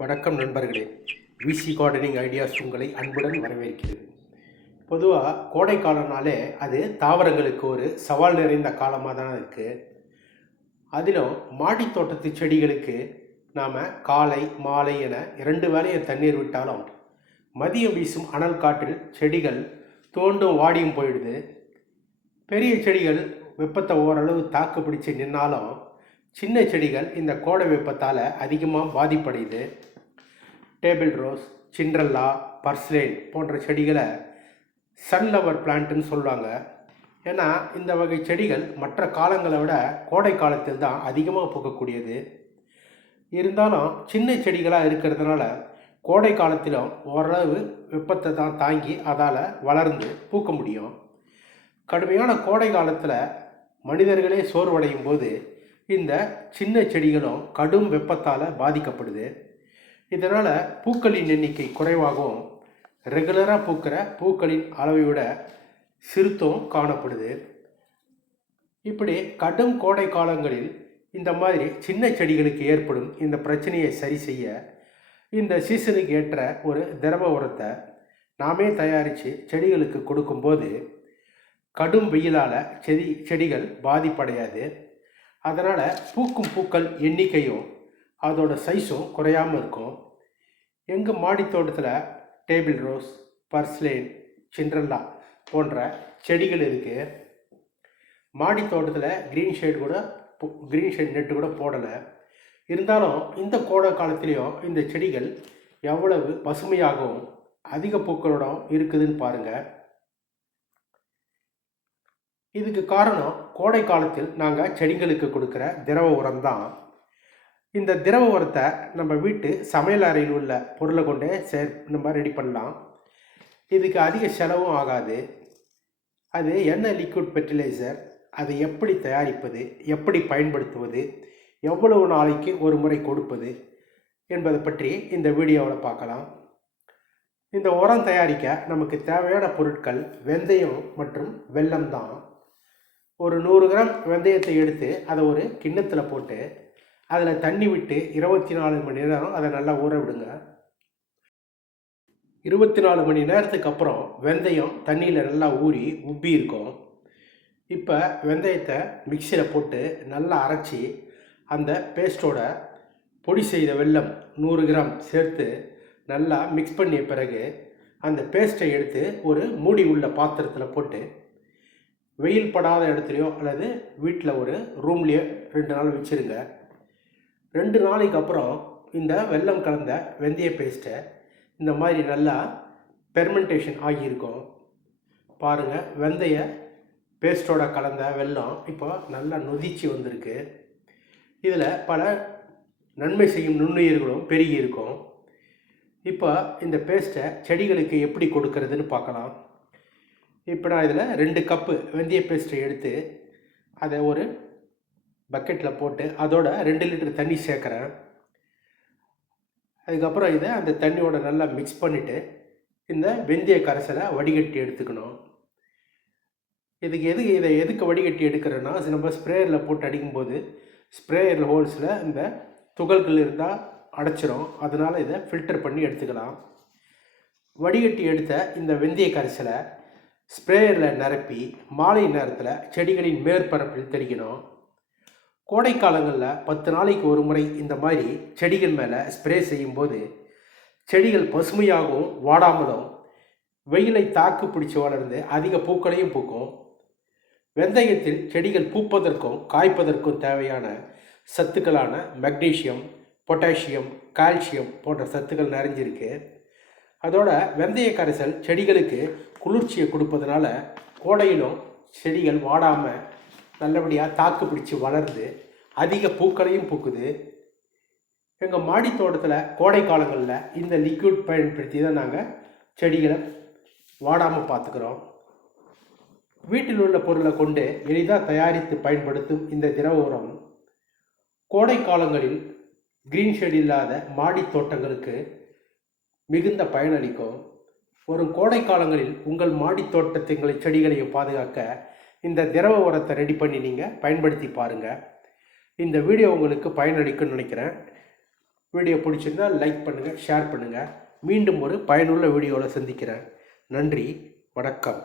வணக்கம் நண்பர்களே. விசி gardening ideas உங்களை அன்புடன் வரவேற்கிறது பொதுவாக கோடை காலம்னாலே அது தாவரங்களுக்கு ஒரு சவால் நிறைந்த காலமாக தான் இருக்குது அதிலும் மாடித் தோட்டத்து செடிகளுக்கு நாம் காலை மாலை என இரண்டு வேளையும் தண்ணீர் விட்டாலும் மதியம் வீசும் அனல் காற்றில் செடிகள் தோண்டும் வாடியும் போயிடுது. பெரிய செடிகள் வெப்பத்தை ஓரளவு தாக்கு பிடிச்சி நின்னாலும் சின்ன செடிகள் இந்த கோடை வெப்பத்தால் அதிகமாக பாதிப்படையுது. டேபிள் ரோஸ் சிண்ட்ரல்லா பர்ஸ்லேன் போன்ற செடிகளை சன்ஃப்ளவர் பிளான்ட்டுன்னு சொல்லுவாங்க. ஏன்னா இந்த வகை செடிகள் மற்ற காலங்களை விட கோடை காலத்தில் தான் அதிகமாக பூக்கக்கூடியது. இருந்தாலும் சின்ன செடிகளாக இருக்கிறதுனால கோடை காலத்திலும் ஓரளவு வெப்பத்தை தான் தாங்கி அதால் வளர்ந்து பூக்க முடியும். கடுமையான கோடை காலத்தில் மனிதர்களே சோர்வடையும் போது இந்த சின்ன செடிகளும் கடும் வெப்பத்தால் பாதிக்கப்படுது. இதனால் பூக்களின் எண்ணிக்கை குறைவாகவும் ரெகுலராக பூக்கிற பூக்களின் அளவை விட சிறுத்தம் காணப்படுது. இப்படி கடும் கோடை காலங்களில் இந்த மாதிரி சின்ன செடிகளுக்கு ஏற்படும் இந்த பிரச்சனையை சரி செய்ய இந்த சீசனுக்கு ஏற்ற ஒரு திரவ உரத்தை நாமே தயாரித்து செடிகளுக்கு கொடுக்கும்போது கடும் வெயிலால் செடி செடிகள் பாதிப்படையாது. அதனால் பூக்கும் பூக்கள் எண்ணிக்கையும் அதோட சைஸும் குறையாமல் இருக்கும். எங்கள் மாடித் தோட்டத்தில் டேபிள் ரோஸ் பர்ஸ்லேன் சிண்ட்ரல்லா போன்ற செடிகள் இருக்குது மாடி தோட்டத்தில் க்ரீன் ஷேட் கூட க்ரீன் ஷேட் நெட்டு கூட போடலை. இருந்தாலும் இந்த கோடை காலத்துலேயும் இந்த செடிகள் எவ்வளவு பசுமையாகவும் அதிக பூக்களோட இருக்குதுன்னு பாருங்கள் இதுக்கு காரணம் கோடை காலத்தில் நாங்கள் செடிகளுக்கு கொடுக்குற திரவ உரம் தான். இந்த திரவ உரத்தை நம்ம வீட்டு சமையல் அறையில் உள்ள பொருளை கொண்டே சே நம்ம ரெடி பண்ணலாம். இதுக்கு அதிக செலவும் ஆகாது. அது என்ன லிக்விட் ஃபெர்டிலைசர் அதை எப்படி தயாரிப்பது எப்படி பயன்படுத்துவது எவ்வளவு நாளைக்கு ஒரு முறை கொடுப்பது என்பதை பற்றி இந்த வீடியோவில் பார்க்கலாம். இந்த உரம் தயாரிக்க நமக்கு தேவையான பொருட்கள் வெந்தயம் மற்றும் வெல்லம் தான். ஒரு நூறு கிராம் வெந்தயத்தை எடுத்து அதை ஒரு கிண்ணத்தில் போட்டு அதில் தண்ணி விட்டு இருபத்தி நாலு மணி நேரம் அதை நல்லா ஊற விடுங்க. இருபத்தி நாலு மணி நேரத்துக்கு அப்புறம் வெந்தயம் தண்ணியில் நல்லா ஊறி உப்பி இருக்கும். இப்போ வெந்தயத்தை மிக்சியில் போட்டு நல்லா அரைச்சி அந்த பேஸ்ட்டோட பொடி செய்த வெல்லம் நூறு கிராம் சேர்த்து நல்லா மிக்ஸ் பண்ணிய பிறகு அந்த பேஸ்ட்டை எடுத்து ஒரு மூடி உள்ள பாத்திரத்தில் போட்டு வெயில் படாத இடத்துலையோ அல்லது வீட்டில் ஒரு ரூம்லேயோ ரெண்டு நாள் வச்சுருங்க. ரெண்டு நாளைக்கு அப்புறம் இந்த வெல்லம் கலந்த வெந்தய பேஸ்ட்டை இந்த மாதிரி நல்லா பெர்மெண்டேஷன் ஆகியிருக்கும். பாருங்கள் வெந்தய பேஸ்ட்டோட கலந்த வெல்லம் இப்போ நல்லா நொதிச்சு வந்திருக்கு. இதில் பல நன்மை செய்யும் நுண்ணுயிர்களும் பெருகி இருக்கும். இப்போ இந்த பேஸ்ட்டை செடிகளுக்கு எப்படி கொடுக்கறதுன்னு பார்க்கலாம். இப்போ நான் இதில் ரெண்டு கப்பு வெந்தய பேஸ்ட்டை எடுத்து அதை ஒரு பக்கெட்டில் போட்டு அதோட ரெண்டு லிட்டர் தண்ணி சேர்க்குறேன். அதுக்கப்புறம் இதை அந்த தண்ணியோட நல்லா மிக்ஸ் பண்ணிவிட்டு இந்த வெந்தய கரைசலை வடிகட்டி எடுத்துக்கணும். இதுக்கு எதுக்கு இதை எதுக்கு வடிகட்டி எடுக்கிறேன்னா நம்ம ஸ்ப்ரேயரில் போட்டு அடிக்கும்போது ஸ்ப்ரேயர் ஹோல்ஸில் இந்த துகள்கள் இருந்தால் அடைச்சிரும். அதனால் இதை ஃபில்டர் பண்ணி எடுத்துக்கலாம். வடிகட்டி எடுத்த இந்த வெந்தய கரைசலை ஸ்ப்ரேயரில் நிரப்பி மாலை நேரத்தில் செடிகளின் மேற்பரப்பில் தெளிக்கணும். கோடை காலங்களில் பத்து நாளைக்கு ஒரு முறை இந்த மாதிரி செடிகள் மேலே ஸ்ப்ரே செய்யும்போது செடிகள் பசுமையாகவும் வாடாமலும் வெயிலை தாக்கு பிடிச்சி வளர்ந்து அதிக பூக்களையும் பூக்கும். வெந்தயத்தில் செடிகள் பூப்பதற்கும் காய்ப்பதற்கும் தேவையான சத்துக்களான மெக்னீஷியம் பொட்டாசியம் கால்சியம் போன்ற சத்துக்கள் நிறைஞ்சிருக்கு. அதோட வெந்தய கரைசல் செடிகளுக்கு குளிர்ச்சியை கொடுப்பதனால கோடையிலும் செடிகள் வாடாமல் நல்லபடியாக தாக்கு பிடிச்சி வளர்ந்து அதிக பூக்களையும் பூக்குது. எங்கள் மாடி தோட்டத்தில் கோடை காலங்களில் இந்த லிக்விட் பயன்படுத்தி தான் நாங்கள் செடிகளை வாடாமல் பார்த்துக்கிறோம் வீட்டில் உள்ள பொருளை கொண்டு எளிதாக தயாரித்து பயன்படுத்தும் இந்த திரவ உரம் கோடை காலங்களில் க்ரீன் ஷெட் இல்லாத மாடி தோட்டங்களுக்கு மிகுந்த பயனளிக்கும் வரும் கோடை காலங்களில் உங்கள் மாடி தோட்டத்துங்களை செடிகளையும் பாதுகாக்க இந்த திரவ உரத்தை ரெடி பண்ணி நீங்கள் பயன்படுத்தி பாருங்கள் இந்த வீடியோ உங்களுக்கு பயனளிக்கும்னு நினைக்கிறேன். வீடியோ பிடிச்சிருந்தா லைக் பண்ணுங்கள் ஷேர் பண்ணுங்கள் மீண்டும் ஒரு பயனுள்ள வீடியோவில் சந்திக்கிறேன். நன்றி வணக்கம்.